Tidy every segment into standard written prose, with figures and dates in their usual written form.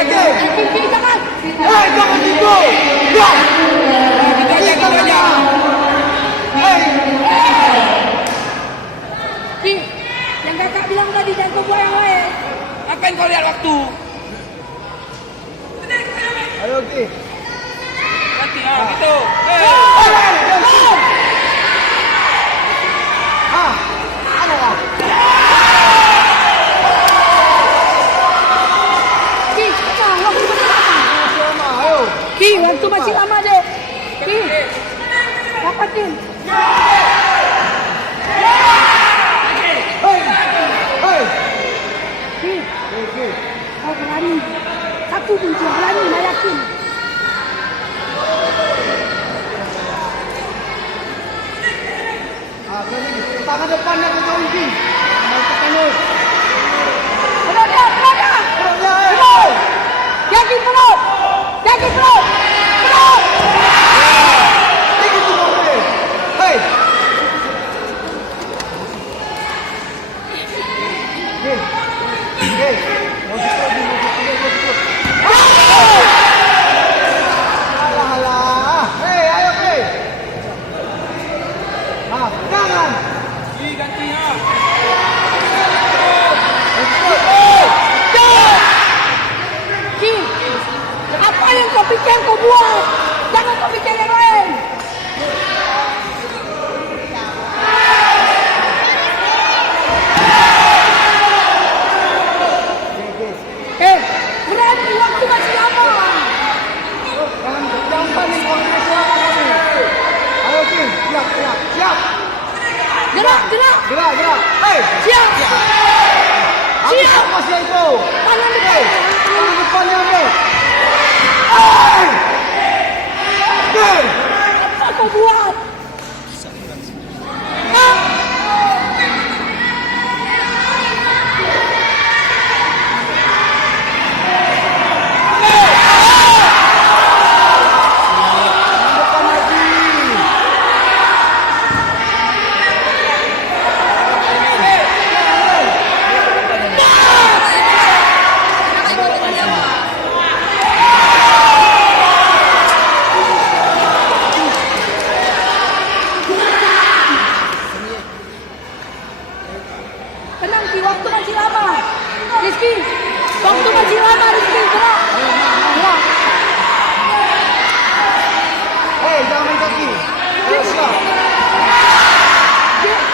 Kiri jangan. Jangan gitu. Ya. Kita aja. Ki, yang kakak bilang tadi jangan kau buat yang lain. Apa yang kau lihat waktu? Ayo Ki. Nanti gitu. Ada lah. Ki, cepat. Waktu masih lama. Ayo. Ki, waktu masih lama deh. Ki, dapatin. Hei. Ki, Oke. kau berani. Satu pun dia berani, saya yakin. Tangan depannya ke kau Ki. Tekan lu. Perut dia. Ya. Yakin perut. Perut. Tinggi tu boleh. Hei. Hei. Alah. Hei, ayo Hei. Jangan. Ganti Ki, apa yang kau fikir kau buat? Jangan kau fikir yang lain. Berani waktu masih lama. Jangan panik waktu masih lama kamu. Ayo Ki, siap. Gerak. Hei. Siap. Masih itu. Tangan depan. Tangan depannya ambil. Hei. Apa kau buat? Tenang Ki, waktu masih lama. Rizky, waktu masih lama Rizky, gerak. Hei, jangan main kaki. Ayo siap. Siap.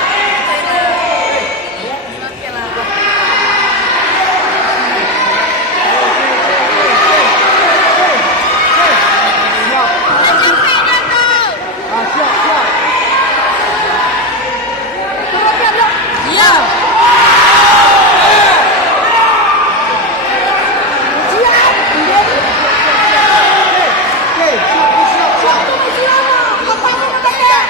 Iya. Hei, siap. Waktu masih lama. Apa yang kau katakan?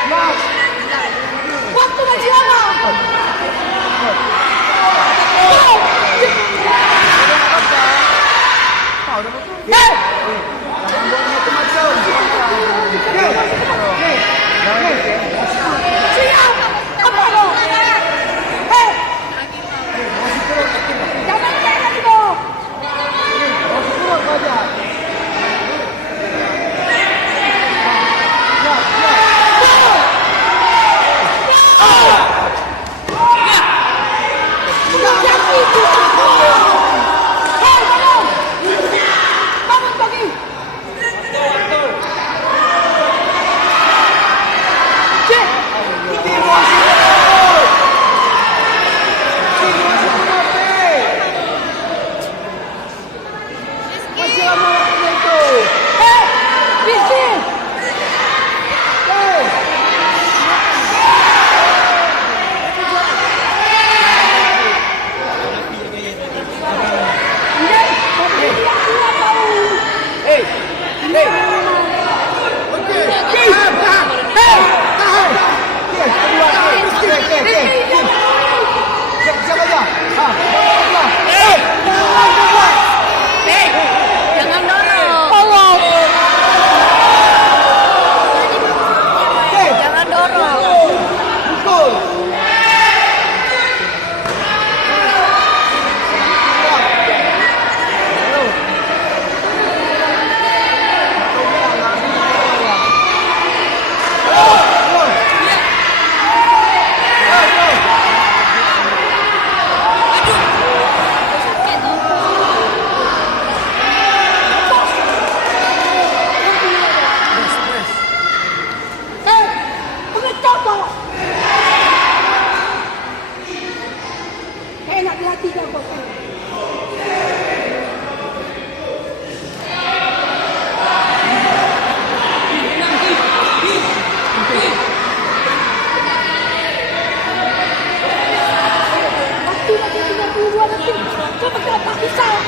Kau pakai otak pisau.